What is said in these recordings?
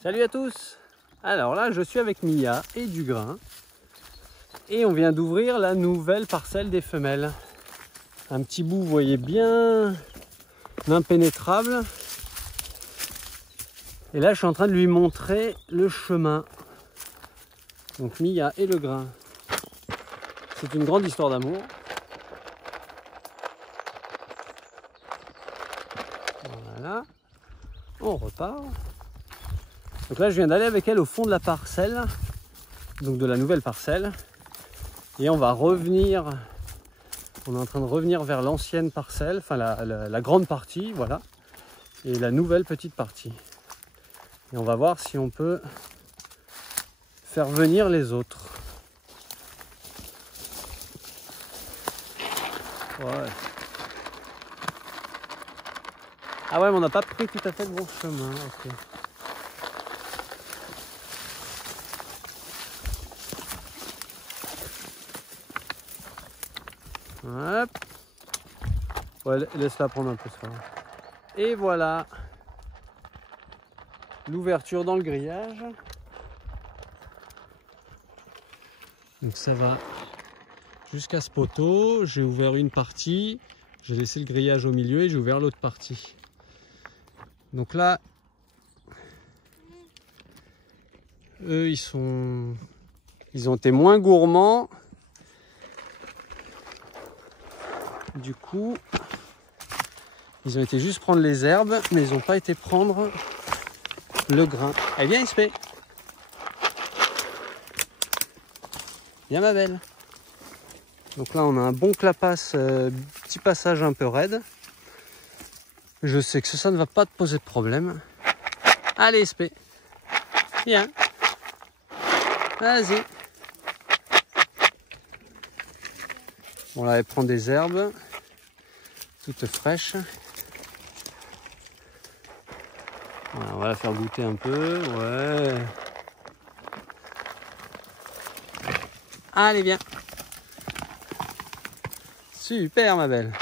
Salut à tous. Alors là je suis avec Mia et du grain et on vient d'ouvrir la nouvelle parcelle des femelles. Un petit bout, vous voyez, bien impénétrable. Et là je suis en train de lui montrer le chemin. Donc Mia et le grain. C'est une grande histoire d'amour. Voilà. On repart. Donc là je viens d'aller avec elle au fond de la parcelle, donc de la nouvelle parcelle, et on va revenir, on est en train de revenir vers l'ancienne parcelle, enfin la grande partie, voilà, et la nouvelle petite partie. Et on va voir si on peut faire venir les autres. Ouais. Ah ouais, mais on n'a pas pris tout à fait le bon chemin, ok. Hop. Ouais, laisse-la prendre un peu ça. Et voilà l'ouverture dans le grillage. Donc ça va jusqu'à ce poteau. J'ai ouvert une partie, j'ai laissé le grillage au milieu et j'ai ouvert l'autre partie. Donc là, eux ils ont été moins gourmands. Du coup, ils ont été juste prendre les herbes, mais ils n'ont pas été prendre le grain. Allez, viens, SP. Viens, ma belle. Donc là, on a un bon clapasse, petit passage un peu raide. Je sais que ça ne va pas te poser de problème. Allez, SP. Viens. Vas-y. Bon, là, elle prend des herbes. Toutes fraîches. Voilà, on va la faire goûter un peu. Ouais. Allez, viens. Super, ma belle.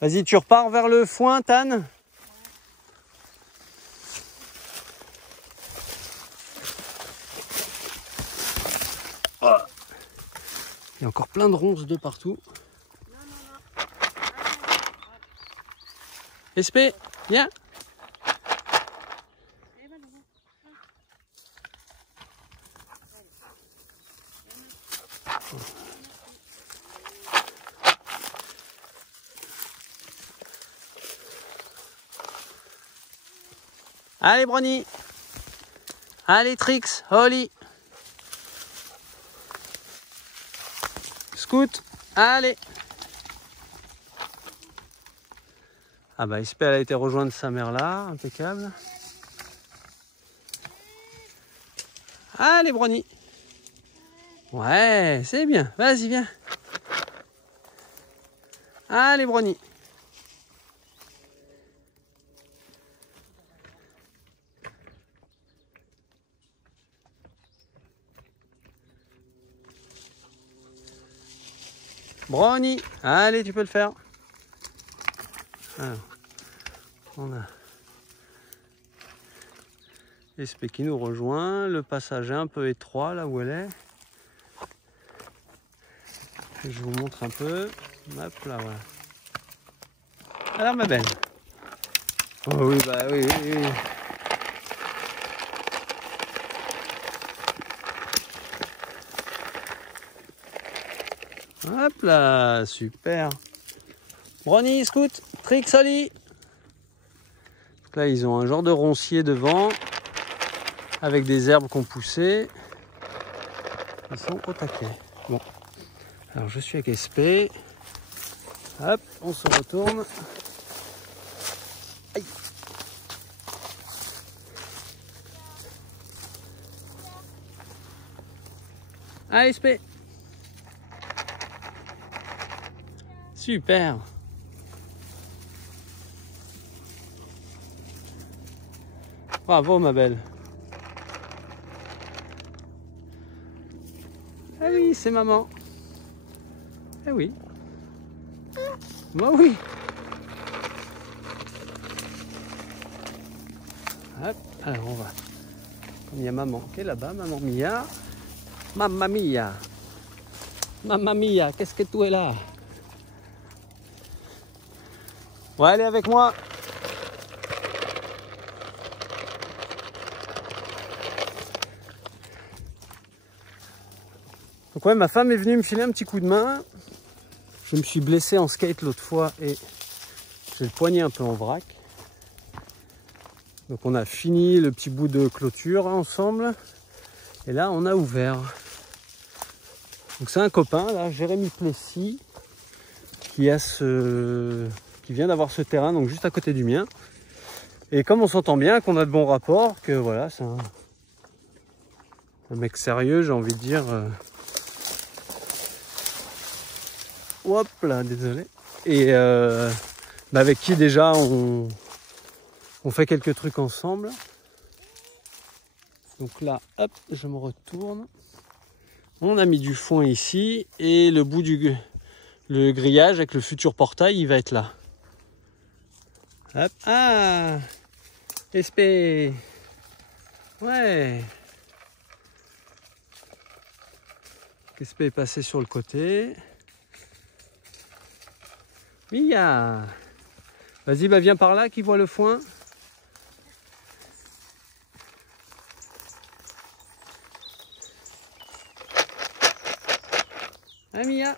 Vas-y, tu repars vers le foin, Tan. Oh. Il y a encore plein de ronces de partout. SP, viens. Allez, Brony. Allez, Trix, Holly. Scoot, allez. Ah bah, SP, elle a été rejoindre sa mère là, impeccable. Allez, Brony. Ouais, c'est bien, vas-y, viens. Allez, Brony. Brony, allez, tu peux le faire. Alors, on a SP qui nous rejoint. Le passage est un peu étroit là où elle est. Je vous montre un peu. Hop là, voilà. Alors, ma belle. Oh oui, bah oui, oui, oui. Hop là, super. Brony, Scoot, Trix, Holly. Donc là, ils ont un genre de roncier devant, avec des herbes qui ont poussé. Ils sont au taquet. Bon, alors je suis avec SP. Hop, on se retourne. Aïe. Allez, SP. Super. Bravo, ma belle. Ah oui, c'est maman. Ah oui. Bah oui. Hop, alors on va. Comme il y a maman qui est là-bas, maman Mia. Mamma Mia. Mamma Mia, qu'est-ce que tu es là? Ouais, allez avec moi. Donc ouais, ma femme est venue me filer un petit coup de main. Je me suis blessé en skate l'autre fois et j'ai le poignet un peu en vrac. Donc on a fini le petit bout de clôture ensemble. Et là on a ouvert. Donc c'est un copain là, Jérémy Plessis, qui vient d'avoir ce terrain, donc juste à côté du mien. Et comme on s'entend bien, qu'on a de bons rapports, que voilà, c'est un mec sérieux, j'ai envie de dire. Hop là, désolé. Et avec qui déjà on fait quelques trucs ensemble. Donc là, hop, je me retourne. On a mis du foin ici et le bout le grillage avec le futur portail, il va être là. Hop, ah, SP. Ouais. SP est passé sur le côté. Mia. Vas-y, bah viens par là, qui voit le foin. Ah, Mia.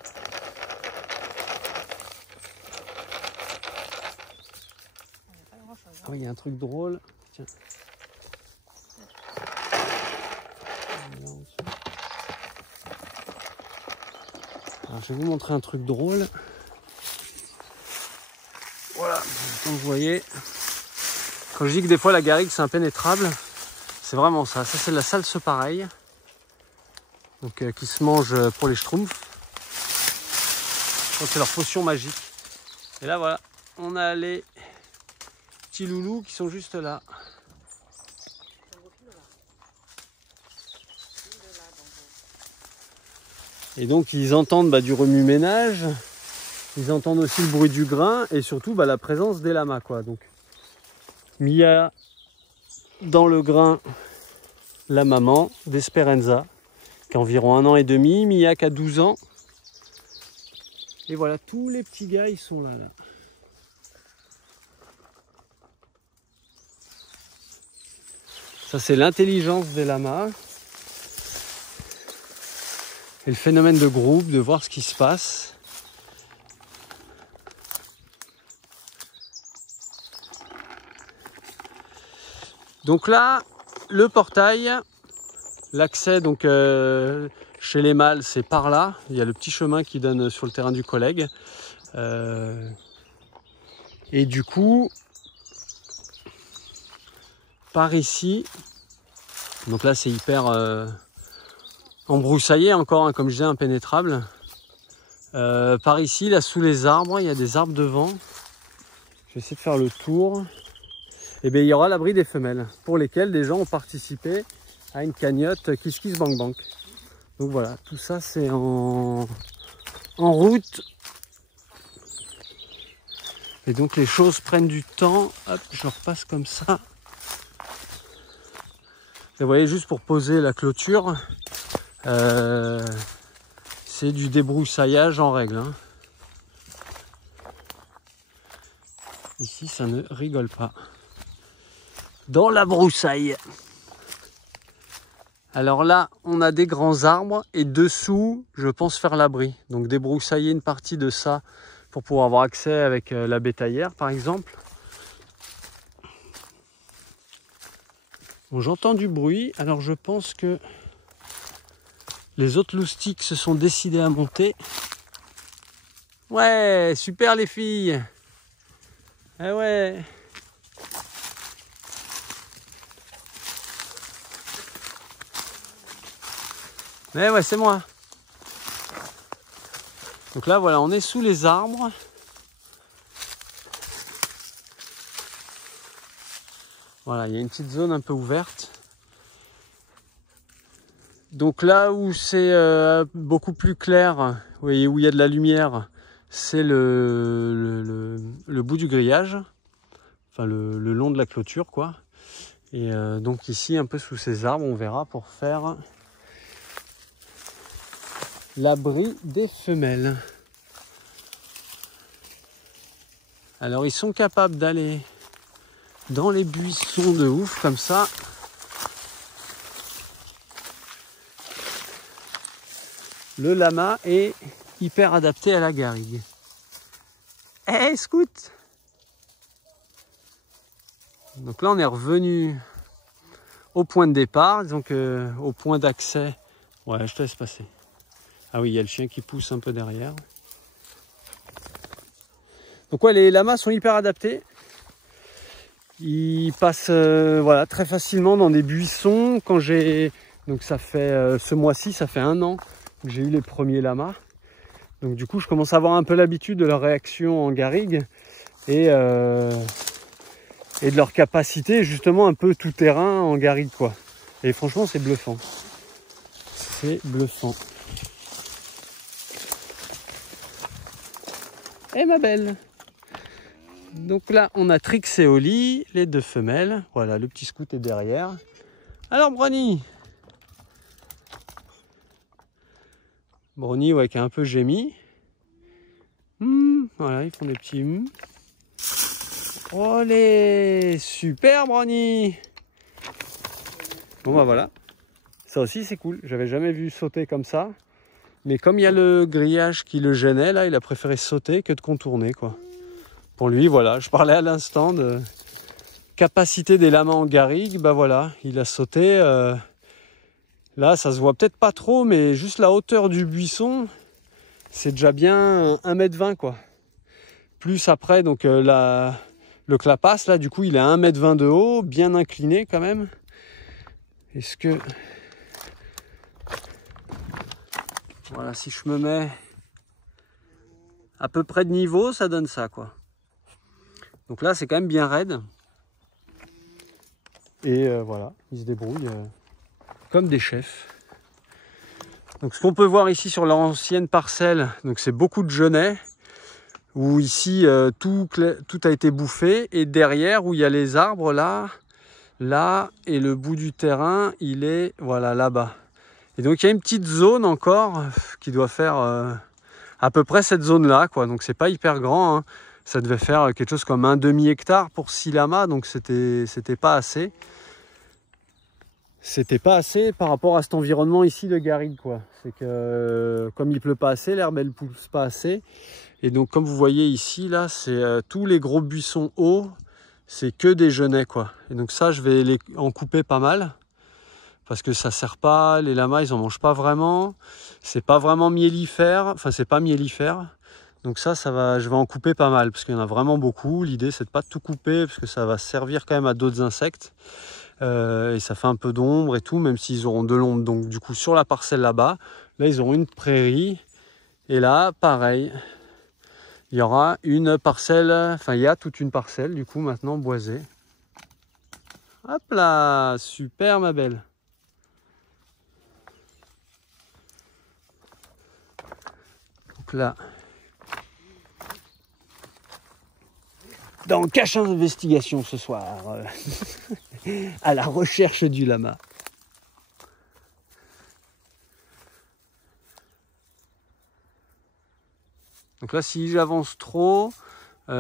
Ah oui, il y a un truc drôle. Tiens. Alors, je vais vous montrer un truc drôle. Voilà, comme vous voyez, quand je dis que des fois la garrigue c'est impénétrable, c'est vraiment ça. Ça c'est de la salse pareille, donc qui se mange pour les schtroumpfs. C'est leur potion magique. Et là voilà, on a les petits loulous qui sont juste là. Et donc ils entendent du remue-ménage. Ils entendent aussi le bruit du grain et surtout la présence des lamas, quoi. Donc Mia dans le grain, la maman d'Esperanza qui a environ 1 an et demi, Mia qui a 12 ans. Et voilà, tous les petits gars ils sont là. Ça c'est l'intelligence des lamas. Et le phénomène de groupe, de voir ce qui se passe. Donc là, le portail, l'accès donc chez les mâles, c'est par là. Il y a le petit chemin qui donne sur le terrain du collègue. Et du coup, par ici, donc là c'est hyper embroussaillé encore, comme je disais, impénétrable. Par ici, là sous les arbres, il y a des arbres devant. Je vais essayer de faire le tour. Et bien il y aura l'abri des femelles, pour lesquelles des gens ont participé à une cagnotte Kiss Kiss Bank Bank. Donc voilà, tout ça c'est en route. Et donc les choses prennent du temps. Hop, je repasse comme ça. Et vous voyez, juste pour poser la clôture, c'est du débroussaillage en règle. Hein. Ici, ça ne rigole pas. Dans la broussaille. Alors là, on a des grands arbres et dessous, je pense faire l'abri. Donc débroussailler une partie de ça pour pouvoir avoir accès avec la bétaillère, par exemple. Bon, j'entends du bruit, alors je pense que les autres loustiques se sont décidés à monter. Ouais, super les filles. Eh ouais. Mais ouais, c'est moi. Donc là, voilà, on est sous les arbres. Voilà, il y a une petite zone un peu ouverte. Donc là où c'est beaucoup plus clair, où il y a de la lumière, c'est le bout du grillage, enfin le long de la clôture, quoi. Et donc ici, un peu sous ces arbres, on verra pour faire l'abri des femelles. Alors ils sont capables d'aller dans les buissons de ouf comme ça. Le lama est hyper adapté à la garrigue. Hey, scout! Donc là on est revenu au point de départ, donc au point d'accès. Ouais, je te laisse passer. Ah oui, il y a le chien qui pousse un peu derrière. Donc ouais, les lamas sont hyper adaptés. Ils passent voilà, très facilement dans des buissons. Quand j'ai, donc ça fait ce mois-ci, ça fait 1 an que j'ai eu les premiers lamas. Donc du coup, je commence à avoir un peu l'habitude de leur réaction en garrigue et de leur capacité justement un peu tout terrain en garrigue, quoi. Et franchement, c'est bluffant. C'est bluffant. Et ma belle. Donc là, on a Trix et Oli, les 2 femelles. Voilà, le petit scout est derrière. Alors, Brownie. Brownie, ouais, qui a un peu gémi. Voilà, ils font des petits... Olé, super, Brownie. Bon, bah voilà. Ça aussi, c'est cool. J'avais jamais vu sauter comme ça. Mais comme il y a le grillage qui le gênait, là, il a préféré sauter que de contourner, quoi. Pour lui, voilà, je parlais à l'instant de capacité des lamas en garrigue, bah voilà, il a sauté. Là, ça se voit peut-être pas trop, mais juste la hauteur du buisson, c'est déjà bien 1,20 m, quoi. Plus après, donc le clapasse, là, du coup, il est à 1,20 m de haut, bien incliné quand même. Est-ce que... Voilà, si je me mets à peu près de niveau, ça donne ça, quoi. Donc là, c'est quand même bien raide. Et voilà, ils se débrouillent comme des chefs. Donc ce qu'on peut voir ici sur leur ancienne parcelle, donc c'est beaucoup de genêts, où ici tout a été bouffé. Et derrière, où il y a les arbres, là, et le bout du terrain, il est, voilà, là-bas. Et donc il y a une petite zone encore qui doit faire à peu près cette zone-là, quoi. Donc c'est pas hyper grand, hein. Ça devait faire quelque chose comme un demi-hectare pour 6 lamas, donc c'était pas assez. C'était pas assez par rapport à cet environnement ici de garrigue, quoi. C'est que comme il pleut pas assez, l'herbe elle pousse pas assez. Et donc comme vous voyez ici, là, c'est tous les gros buissons hauts, c'est que des genêts, quoi. Et donc ça, je vais en couper pas mal. Parce que ça sert pas, les lamas, ils en mangent pas vraiment. C'est pas vraiment miellifère, enfin c'est pas miellifère. Donc ça va, je vais en couper pas mal, parce qu'il y en a vraiment beaucoup. L'idée, c'est de pas tout couper, parce que ça va servir quand même à d'autres insectes. Et ça fait un peu d'ombre et tout, même s'ils auront de l'ombre. Donc du coup, sur la parcelle là-bas, là, ils auront une prairie. Et là, pareil, il y aura une parcelle, enfin, il y a toute une parcelle, du coup, maintenant boisée. Hop là, super, ma belle. Donc là, dans Cache Investigation ce soir, à la recherche du lama. Donc là, si j'avance trop, ça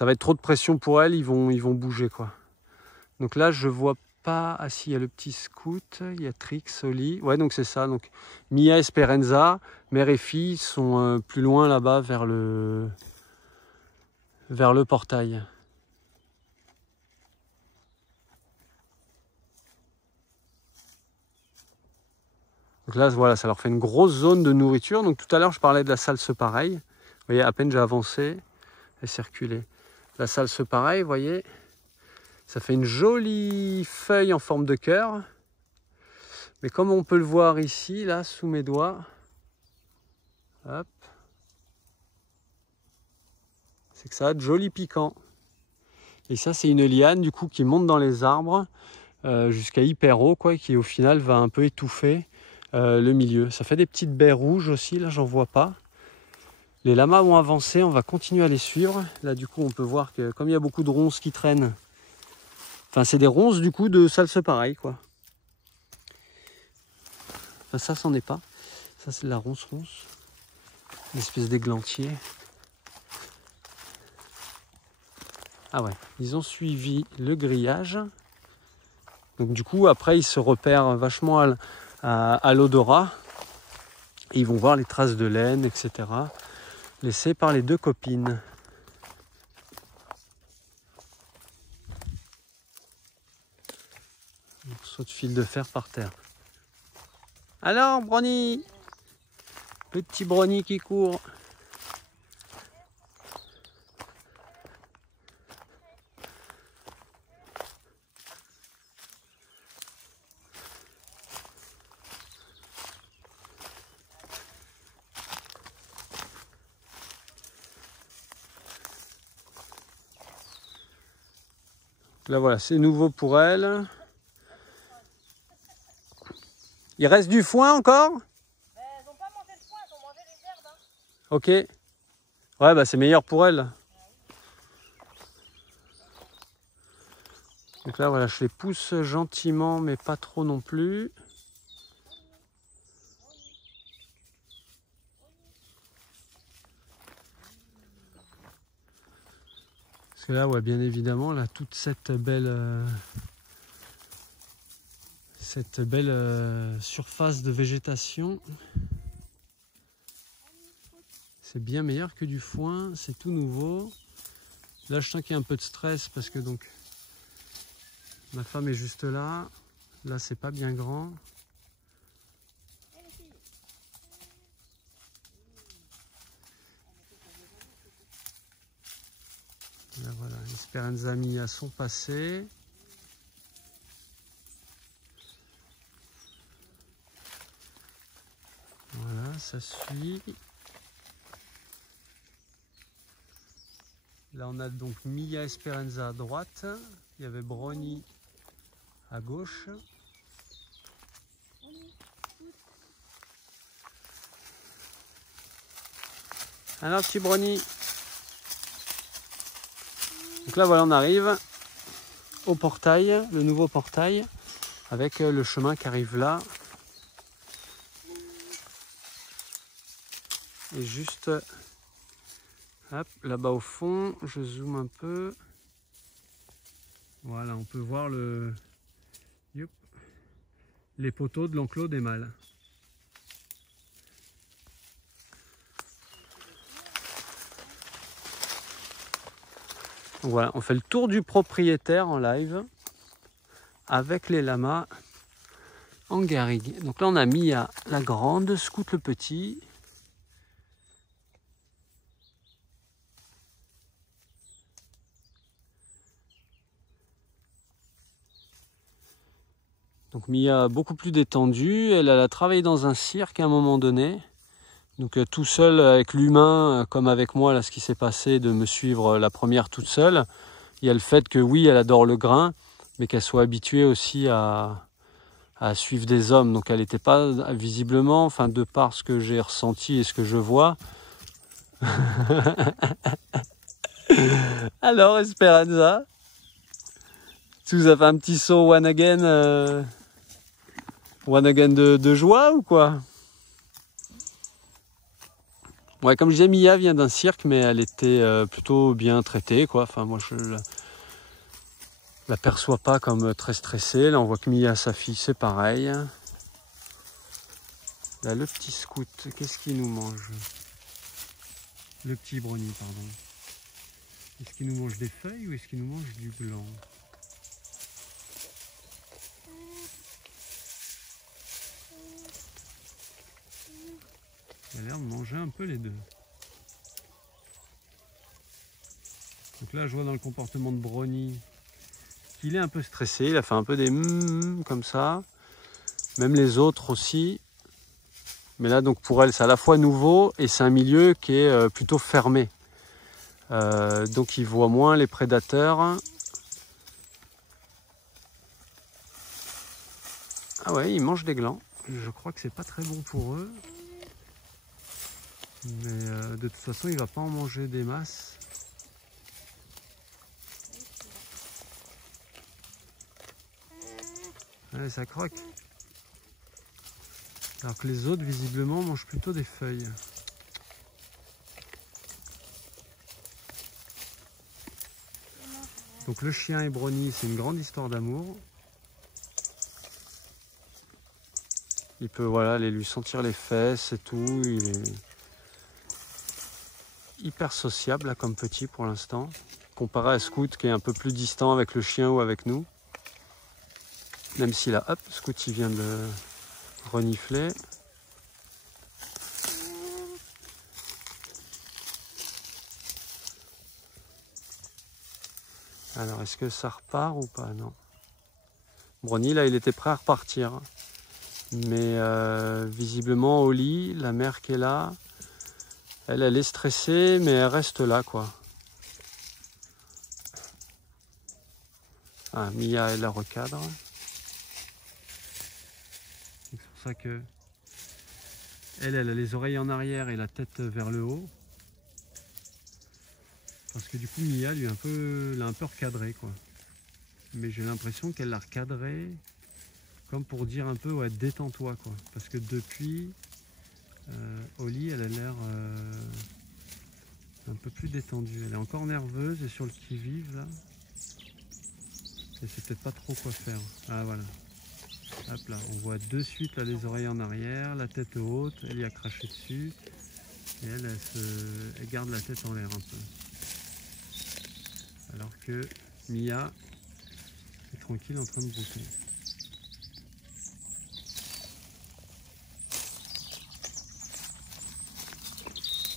va être trop de pression pour elles, ils vont bouger, quoi. Donc là, je vois pas... Ah si, il y a le petit scout, il y a Trix, Oli. Ouais, donc c'est ça. Donc Mia et Speranza, mère et fille, sont plus loin là-bas vers le portail. Donc là, voilà, ça leur fait une grosse zone de nourriture. Donc tout à l'heure, je parlais de la salse pareil. Vous voyez, à peine j'ai avancé, elle circulait. La salse pareil, vous voyez, ça fait une jolie feuille en forme de cœur. Mais comme on peut le voir ici, là, sous mes doigts, hop, c'est que ça a de jolis piquants. Et ça, c'est une liane, du coup, qui monte dans les arbres jusqu'à hyper haut, quoi, et qui, au final, va un peu étouffer le milieu. Ça fait des petites baies rouges aussi, là, j'en vois pas. Les lamas ont avancé, on va continuer à les suivre. Là du coup on peut voir que comme il y a beaucoup de ronces qui traînent, enfin c'est des ronces du coup de salse pareil quoi. Enfin ça c'en est pas, ça c'est de la ronce, une espèce d'églantier. Ah ouais, ils ont suivi le grillage. Donc du coup après ils se repèrent vachement à l'odorat. Et ils vont voir les traces de laine, etc. laissées par les deux copines. Un morceau de fil de fer par terre. Alors, Brownie, petit Brownie qui court. Là voilà, c'est nouveau pour elle. Il reste du foin encore? Elles n'ont pas mangé le foin, elles ont mangé les herbes. Hein. Ok. Ouais, bah c'est meilleur pour elle. Donc là voilà, je les pousse gentiment, mais pas trop non plus. Parce que là, ouais, bien évidemment, là, toute cette belle surface de végétation, c'est bien meilleur que du foin, c'est tout nouveau. Là, je sens qu'il y a un peu de stress parce que donc ma femme est juste là. Là, c'est pas bien grand. Là, voilà, Esperanza Mia sont passés. Voilà, ça suit. Là, on a donc Mia Esperanza à droite. Il y avait Brownie à gauche. Alors, petit Brownie. Donc là, voilà, on arrive au portail, le nouveau portail, avec le chemin qui arrive là. Et juste là-bas au fond, je zoome un peu. Voilà, on peut voir les poteaux de l'enclos des mâles. Voilà, on fait le tour du propriétaire en live avec les lamas en garrigue. Donc là, on a mis à la grande, Scout le petit. Donc Mia beaucoup plus détendue, elle a travaillé dans un cirque à un moment donné. Donc tout seul avec l'humain, comme avec moi, là ce qui s'est passé de me suivre la première toute seule. Il y a le fait que oui, elle adore le grain, mais qu'elle soit habituée aussi à suivre des hommes. Donc elle n'était pas visiblement, enfin de par ce que j'ai ressenti et ce que je vois. Alors Esperanza, tu nous as fait un petit saut one again de joie ou quoi? Ouais, comme je disais, Mia vient d'un cirque, mais elle était plutôt bien traitée, quoi. Enfin, moi, je l'aperçois pas comme très stressée. Là, on voit que Mia, sa fille, c'est pareil. Là, le petit Scout, qu'est-ce qu'il nous mange? Le petit Brownie, pardon. Est-ce qu'il nous mange des feuilles ou est-ce qu'il nous mange du gland? Il a l'air de manger un peu les deux. Donc là, je vois dans le comportement de Brownie qu'il est un peu stressé. Il a fait un peu des comme ça. Même les autres aussi. Mais là, donc pour elle, c'est à la fois nouveau et c'est un milieu qui est plutôt fermé. Donc il voit moins les prédateurs. Ah ouais, ils mangent des glands. Je crois que c'est pas très bon pour eux. Mais de toute façon, il va pas en manger des masses. Ouais, ça croque. Alors que les autres, visiblement, mangent plutôt des feuilles. Donc le chien et Brony, c'est une grande histoire d'amour. Il peut voilà, aller lui sentir les fesses et tout. Il est hyper sociable là, comme petit pour l'instant. Comparé à Scout qui est un peu plus distant avec le chien ou avec nous. Même si là, hop, Scout il vient de renifler. Alors, est-ce que ça repart ou pas? Non. Brony, là, il était prêt à repartir. Mais visiblement, au lit, la mère qui est là, elle est stressée, mais elle reste là, quoi. Ah, Mia, elle la recadre. C'est pour ça que elle a les oreilles en arrière et la tête vers le haut. Parce que du coup, Mia lui l'a un peu recadré, quoi. Mais j'ai l'impression qu'elle l'a recadré comme pour dire un peu, ouais, détends-toi, quoi. Parce que depuis, Oli, elle a l'air un peu plus détendue. Elle est encore nerveuse et sur le qui-vive, là. Et c'est peut-être pas trop quoi faire. Ah, voilà. Hop là, on voit de suite là, les oreilles en arrière, la tête haute, elle y a craché dessus. Et elle garde la tête en l'air un peu. Alors que Mia est tranquille en train de brouter.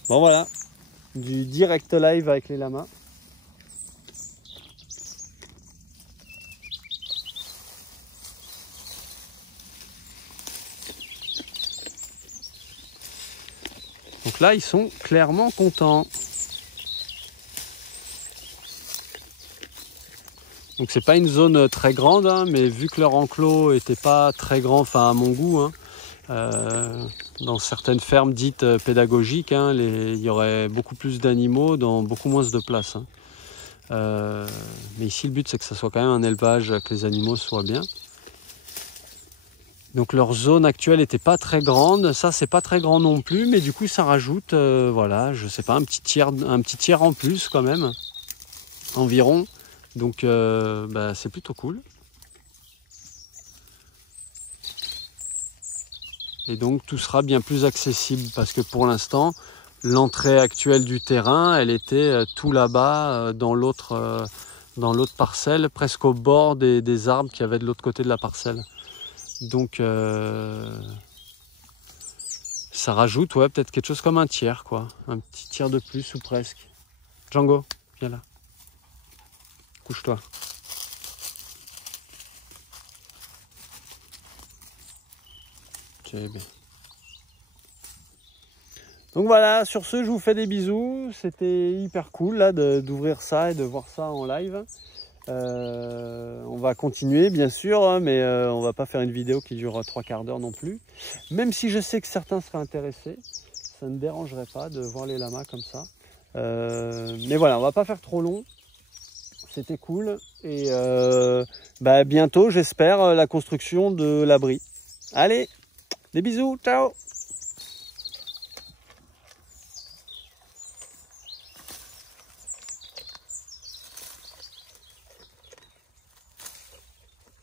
Bon voilà, du direct live avec les lamas. Donc là, ils sont clairement contents. Donc c'est pas une zone très grande, hein, mais vu que leur enclos était pas très grand, enfin à mon goût, hein, dans certaines fermes dites pédagogiques, hein, il y aurait beaucoup plus d'animaux dans beaucoup moins de place. Hein. Mais ici le but c'est que ça soit quand même un élevage, que les animaux soient bien. Donc leur zone actuelle n'était pas très grande, ça c'est pas très grand non plus, mais du coup ça rajoute, voilà, je sais pas, un petit tiers en plus quand même, environ. Donc bah, c'est plutôt cool. Et donc tout sera bien plus accessible parce que pour l'instant, l'entrée actuelle du terrain, elle était tout là-bas dans l'autre parcelle, presque au bord des arbres qu'il y avait de l'autre côté de la parcelle. Donc ça rajoute, ouais, peut-être quelque chose comme un tiers, quoi. Un petit tiers de plus ou presque. Django, viens là. Couche-toi. C'est bien. Donc voilà, sur ce, je vous fais des bisous. C'était hyper cool là d'ouvrir ça et de voir ça en live. On va continuer bien sûr, hein, mais on va pas faire une vidéo qui dure 3/4 d'heure non plus. Même si je sais que certains seraient intéressés, ça ne dérangerait pas de voir les lamas comme ça. Mais voilà, on va pas faire trop long. C'était cool. Et bah, bientôt, j'espère, la construction de l'abri. Allez, des bisous, ciao!